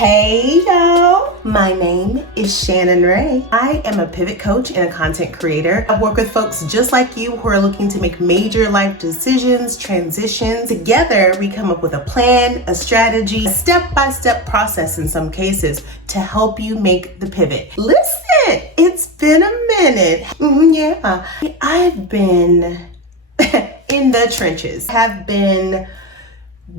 Hey y'all, my name is Shannon Ray. I am a pivot coach and a content creator. I work with folks just like you who are looking to make major life decisions, transitions. Together, we come up with a plan, a strategy, a step-by-step process in some cases to help you make the pivot. Listen, it's been a minute. Yeah, I've been in the trenches, have been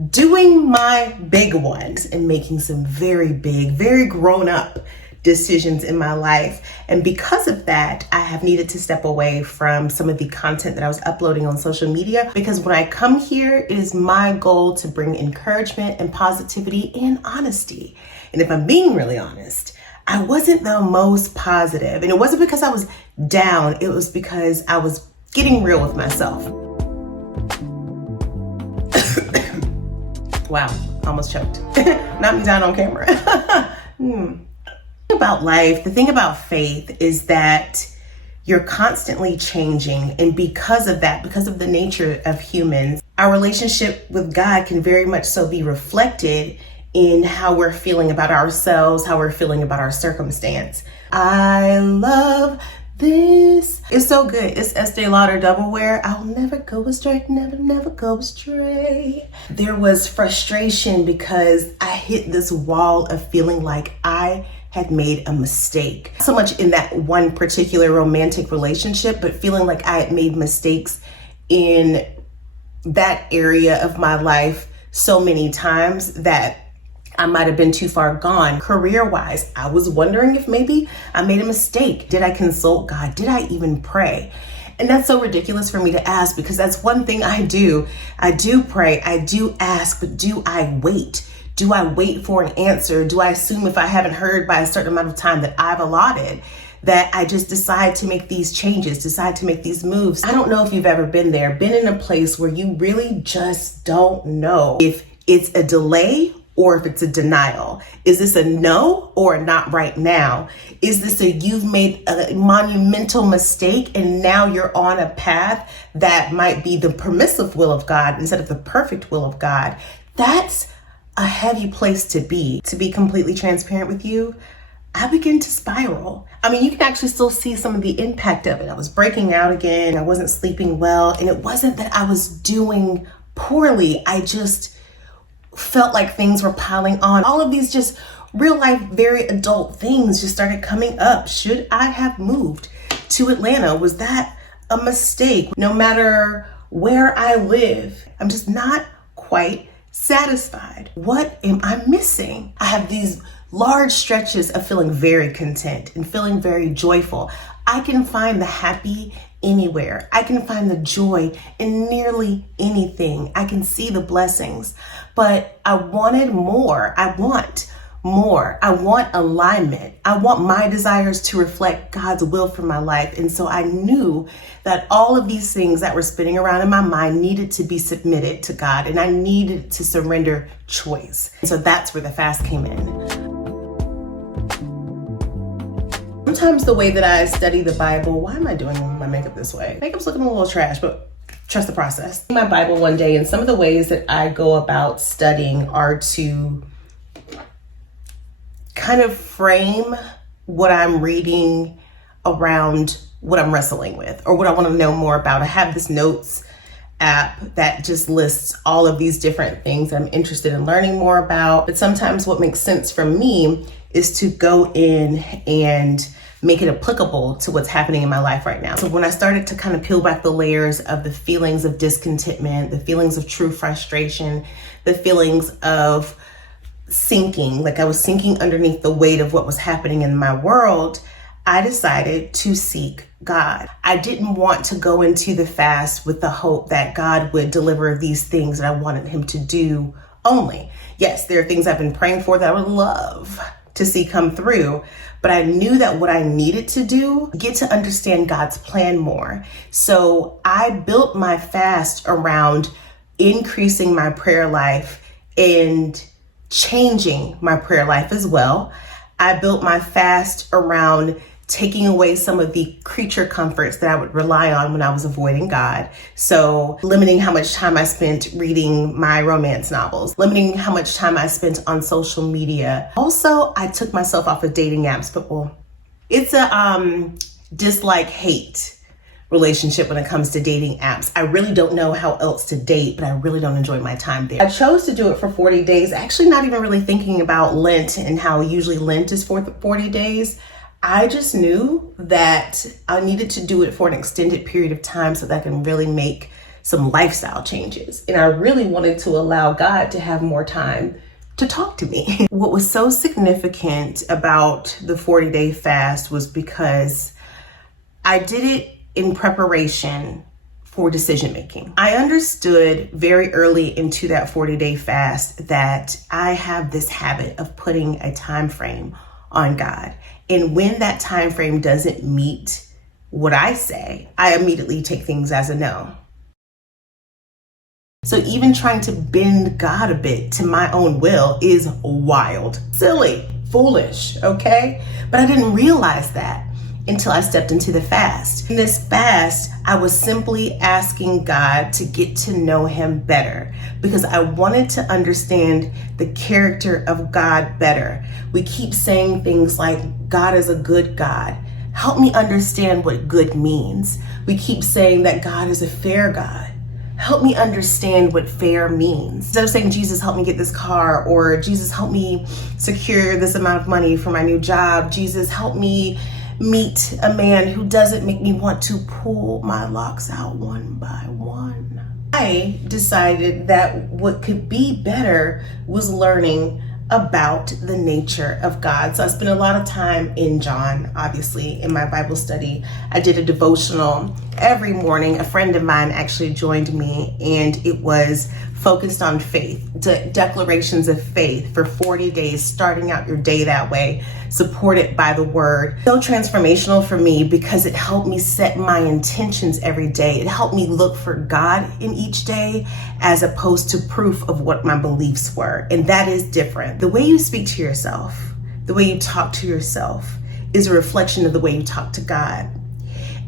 doing my big ones and making some very big, very grown up decisions in my life. And because of that, I have needed to step away from some of the content that I was uploading on social media, because when I come here, it is my goal to bring encouragement and positivity and honesty. And if I'm being really honest, I wasn't the most positive. And it wasn't because I was down, it was because I was getting real with myself. Wow, almost choked. Not me down on camera. About life, the thing about faith is that you're constantly changing. And because of that, because of the nature of humans, our relationship with God can very much so be reflected in how we're feeling about ourselves, how we're feeling about our circumstance. I love this. It's so good. It's Estee Lauder Double Wear. I'll never go astray, never go astray. There was frustration because I hit this wall of feeling like I had made a mistake. Not so much in that one particular romantic relationship, but feeling like I had made mistakes in that area of my life so many times that I might have been too far gone. Career-wise, I was wondering if maybe I made a mistake. Did I consult God? Did I even pray? And that's so ridiculous for me to ask, because that's one thing I do. I do pray, I do ask, but do I wait? Do I wait for an answer? Do I assume if I haven't heard by a certain amount of time that I've allotted, that I just decide to make these changes, decide to make these moves? I don't know if you've ever been there, been in a place where you really just don't know if it's a delay or if it's a denial. Is this a no or a not right now? Is this a you've made a monumental mistake and now you're on a path that might be the permissive will of God instead of the perfect will of God? That's a heavy place to be. To be completely transparent with you, I began to spiral. I mean, you can actually still see some of the impact of it. I was breaking out again. I wasn't sleeping well. And it wasn't that I was doing poorly. I just felt like things were piling on. All of these just real life, very adult things just started coming up. Should I have moved to Atlanta? Was that a mistake? No matter where I live, I'm just not quite satisfied. What am I missing? I have these large stretches of feeling very content and feeling very joyful. I can find the happy anywhere. I can find the joy in nearly anything. I can see the blessings, but I wanted more. I want more. I want alignment. I want my desires to reflect God's will for my life. And so I knew that all of these things that were spinning around in my mind needed to be submitted to God, and I needed to surrender choice. And so that's where the fast came in. Sometimes the way that I study the Bible, why am I doing my makeup this way? Makeup's looking a little trash, but trust the process. My Bible one day, and some of the ways that I go about studying are to kind of frame what I'm reading around what I'm wrestling with or what I want to know more about. I have this notes app that just lists all of these different things I'm interested in learning more about. But sometimes what makes sense for me is to go in and make it applicable to what's happening in my life right now. So when I started to kind of peel back the layers of the feelings of discontentment, the feelings of true frustration, the feelings of sinking, like I was sinking underneath the weight of what was happening in my world, I decided to seek God. I didn't want to go into the fast with the hope that God would deliver these things that I wanted him to do only. Yes, there are things I've been praying for that I would love to see come through, but I knew that what I needed to do, get to understand God's plan more. So I built my fast around increasing my prayer life and changing my prayer life as well. I built my fast around taking away some of the creature comforts that I would rely on when I was avoiding God. So limiting how much time I spent reading my romance novels, limiting how much time I spent on social media. Also, I took myself off of dating apps, but it's a dislike-hate relationship when it comes to dating apps. I really don't know how else to date, but I really don't enjoy my time there. I chose to do it for 40 days, actually not even really thinking about Lent and how usually Lent is for 40 days. I just knew that I needed to do it for an extended period of time so that I can really make some lifestyle changes. And I really wanted to allow God to have more time to talk to me. What was so significant about the 40-day fast was because I did it in preparation for decision making. I understood very early into that 40-day fast that I have this habit of putting a time frame on God. And when that time frame doesn't meet what I say, I immediately take things as a no. So even trying to bend God a bit to my own will is wild, silly, foolish, okay? But I didn't realize that until I stepped into the fast. In this fast, I was simply asking God to get to know him better because I wanted to understand the character of God better. We keep saying things like, God is a good God. Help me understand what good means. We keep saying that God is a fair God. Help me understand what fair means. Instead of saying, Jesus, help me get this car, or Jesus, help me secure this amount of money for my new job. Jesus, help me meet a man who doesn't make me want to pull my locks out one by one. I decided that what could be better was learning about the nature of God. So I spent a lot of time in John, obviously, in my Bible study. I did a devotional every morning. A friend of mine actually joined me, and it was focused on faith, declarations of faith for 40 days, starting out your day that way, supported by the word. So transformational for me because it helped me set my intentions every day. It helped me look for God in each day as opposed to proof of what my beliefs were. And that is different. The way you speak to yourself, the way you talk to yourself is a reflection of the way you talk to God.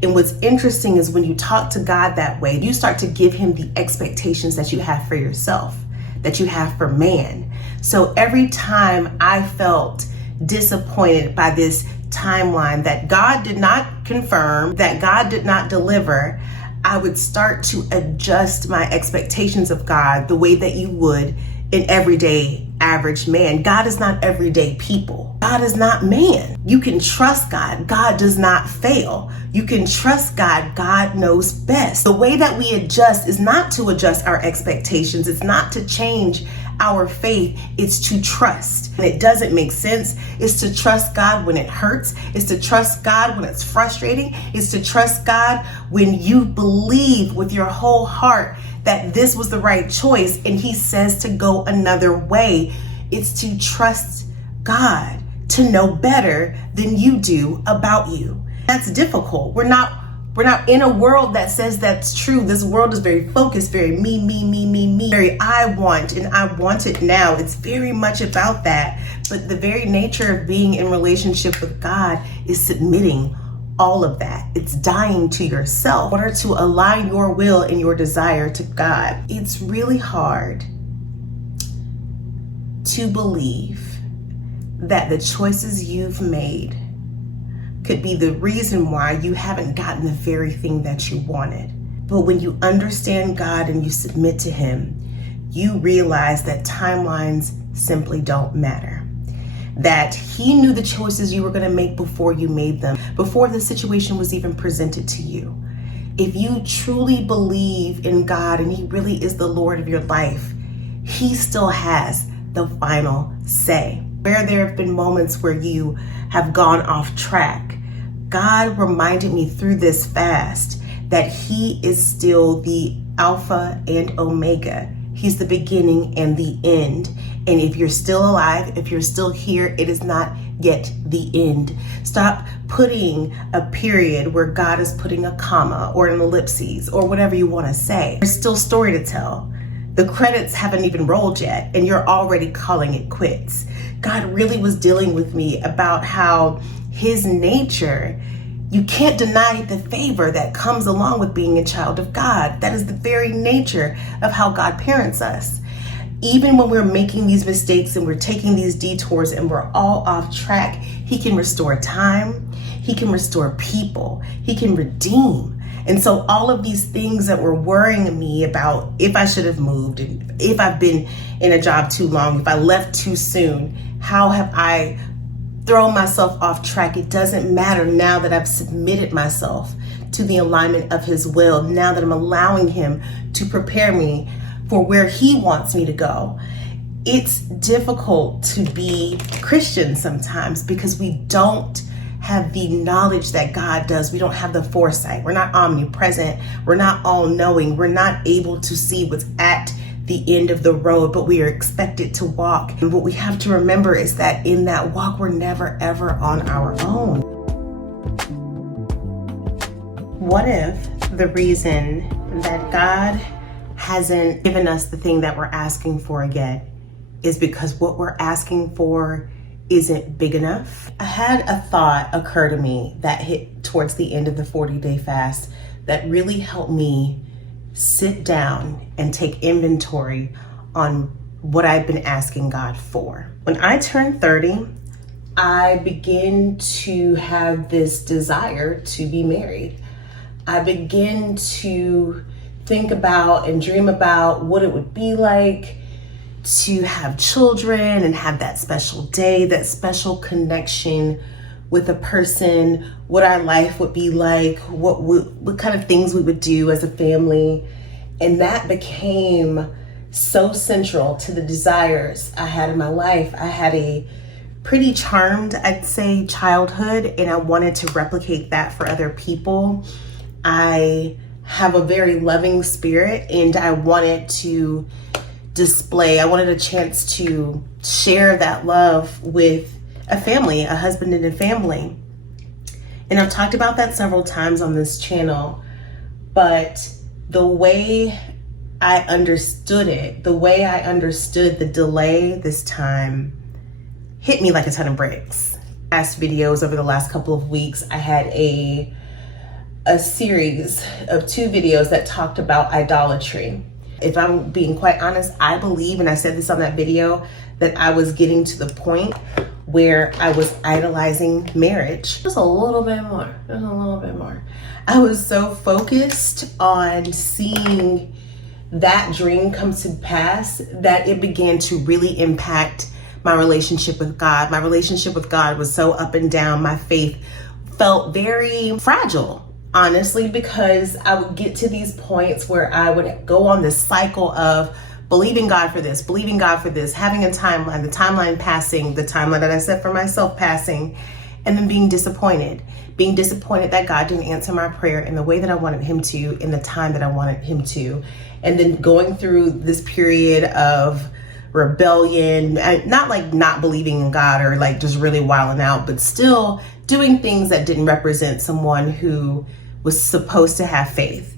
And what's interesting is when you talk to God that way, you start to give him the expectations that you have for yourself, that you have for man. So every time I felt disappointed by this timeline that God did not confirm, that God did not deliver, I would start to adjust my expectations of God the way that you would an everyday average man. God is not everyday people. God is not man. You can trust God. God does not fail. You can trust God. God knows best. The way that we adjust is not to adjust our expectations. It's not to change our faith. It's to trust. And it doesn't make sense. It's to trust God when it hurts. It's to trust God when it's frustrating. It's to trust God when you believe with your whole heart that this was the right choice and he says to go another way. It's to trust God, to know better than you do about you. That's difficult. We're not in a world that says that's true. This world is very focused, very me, very I want, and I want it now. It's very much about that. But the very nature of being in relationship with God is submitting all of that. It's dying to yourself in order to align your will and your desire to God. It's really hard to believe that the choices you've made could be the reason why you haven't gotten the very thing that you wanted. But when you understand God and you submit to him, you realize that timelines simply don't matter. That he knew the choices you were going to make before you made them, before the situation was even presented to you. If you truly believe in God and he really is the Lord of your life, he still has the final say. Where there have been moments where you have gone off track, God reminded me through this fast that he is still the Alpha and Omega. He's the beginning and the end. And if you're still alive, if you're still here, it is not yet the end. Stop putting a period where God is putting a comma or an ellipses or whatever you want to say. There's still story to tell. The credits haven't even rolled yet and you're already calling it quits. God really was dealing with me about how his nature, you can't deny the favor that comes along with being a child of God. That is the very nature of how God parents us. Even when we're making these mistakes and we're taking these detours and we're all off track, he can restore time, he can restore people, he can redeem. And so all of these things that were worrying me about if I should have moved, and if I've been in a job too long, if I left too soon, how have I thrown myself off track? It doesn't matter now that I've submitted myself to the alignment of his will, now that I'm allowing him to prepare me for where he wants me to go. It's difficult to be Christian sometimes because we don't have the knowledge that God does. We don't have the foresight. We're not omnipresent. We're not all knowing. We're not able to see what's at the end of the road, but we are expected to walk. And what we have to remember is that in that walk, we're never, ever on our own. What if the reason that God hasn't given us the thing that we're asking for yet is because what we're asking for isn't big enough? I had a thought occur to me that hit towards the end of the 40-day fast that really helped me sit down and take inventory on what I've been asking God for. When I turned 30, I began to have this desire to be married. I began to think about and dream about what it would be like to have children and have that special day, that special connection with a person, what our life would be like, what kind of things we would do as a family. And that became so central to the desires I had in my life. I had a pretty charmed, I'd say, childhood, and I wanted to replicate that for other people. I have a very loving spirit, and I wanted to I wanted a chance to share that love with a family, a husband and a family. And I've talked about that several times on this channel, but the way I understood it, the way I understood the delay this time hit me like a ton of bricks. Past videos over the last couple of weeks, I had a series of 2 videos that talked about idolatry. If I'm being quite honest, I believe, and I said this on that video, that I was getting to the point where I was idolizing marriage. Just a little bit more. I was so focused on seeing that dream come to pass that it began to really impact my relationship with God. My relationship with God was so up and down. My faith felt very fragile, honestly, because I would get to these points where I would go on this cycle of believing God for this, having a timeline, the timeline passing, the timeline that I set for myself passing, and then being disappointed that God didn't answer my prayer in the way that I wanted him to, in the time that I wanted him to. And then going through this period of rebellion, not like not believing in God or like just really wilding out, but still doing things that didn't represent someone who was supposed to have faith.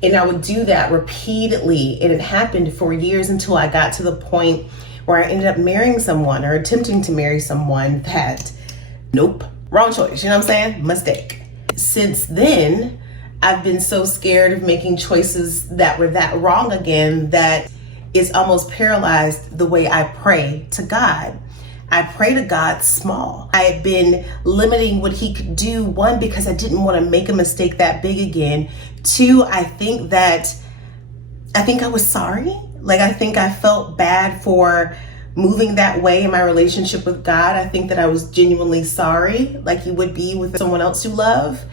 And I would do that repeatedly, and it happened for years until I got to the point where I ended up marrying someone or attempting to marry someone that, nope, wrong choice, you know what I'm saying? Mistake. Since then, I've been so scared of making choices that were that wrong again that it's almost paralyzed the way I pray to God. I pray to God small. I had been limiting what he could do, 1, because I didn't want to make a mistake that big again. 2, I think I was sorry. Like, I think I felt bad for moving that way in my relationship with God. I think that I was genuinely sorry, like you would be with someone else you love.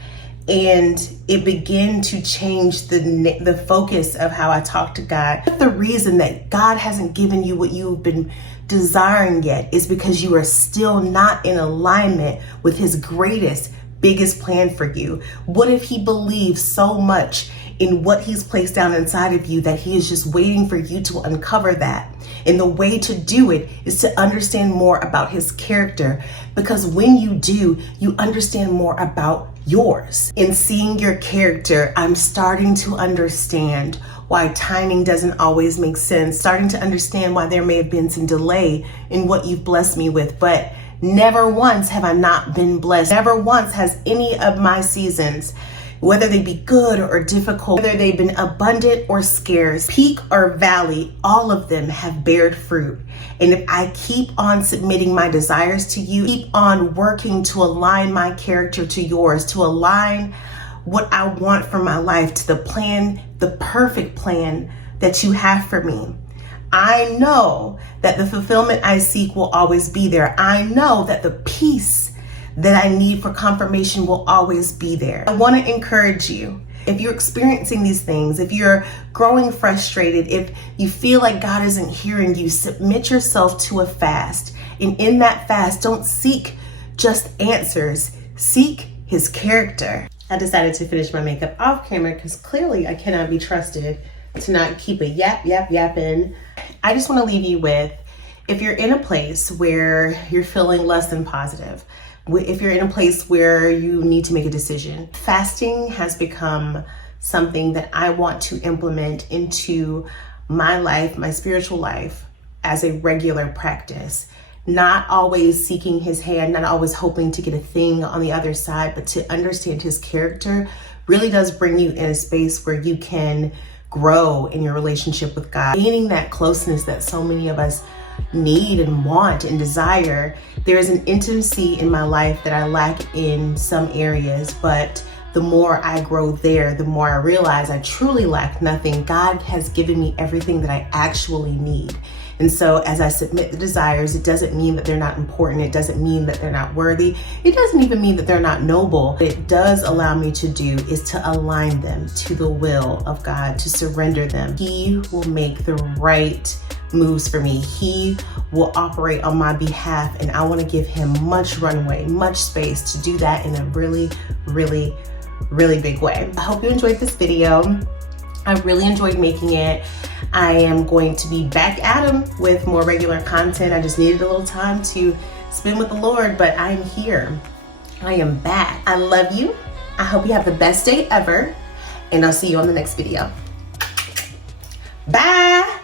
And it began to change the focus of how I talk to God. The reason that God hasn't given you what you've been desiring yet is because you are still not in alignment with his greatest, biggest plan for you. What if he believes so much in what he's placed down inside of you that he is just waiting for you to uncover that? And the way to do it is to understand more about his character, because when you do, you understand more about yours. In seeing your character, I'm starting to understand why timing doesn't always make sense, starting to understand why there may have been some delay in what you've blessed me with. But Never once have I not been blessed. Never once has any of my seasons, whether they be good or difficult, whether they've been abundant or scarce, peak or valley, all of them have bared fruit. And if I keep on submitting my desires to you, keep on working to align my character to yours, to align what I want for my life to the plan, the perfect plan that you have for me, I know that the fulfillment I seek will always be there. I know that the peace that I need for confirmation will always be there. I want to encourage you. If you're experiencing these things, if you're growing frustrated, if you feel like God isn't hearing you, submit yourself to a fast. And in that fast, don't seek just answers, seek his character. I decided to finish my makeup off camera because clearly I cannot be trusted to not keep a yapping. I just want to leave you with, if you're in a place where you're feeling less than positive, if you're in a place where you need to make a decision, fasting has become something that I want to implement into my life, my spiritual life, as a regular practice. Not always seeking his hand, not always hoping to get a thing on the other side, but to understand his character really does bring you in a space where you can grow in your relationship with God, gaining that closeness that so many of us need and want and desire. There is an intimacy in my life that I lack in some areas, but the more I grow there, the more I realize I truly lack nothing. God has given me everything that I actually need. And so as I submit the desires, it doesn't mean that they're not important. It doesn't mean that they're not worthy. It doesn't even mean that they're not noble. What it does allow me to do is to align them to the will of God, to surrender them. He will make the right moves for me. He will operate on my behalf, and I want to give him much runway, much space to do that in a really, really, really big way. I hope you enjoyed this video. I really enjoyed making it. I am going to be back at him with more regular content. I just needed a little time to spend with the Lord, but I'm here. I am back. I love you. I hope you have the best day ever, and I'll see you on the next video. Bye.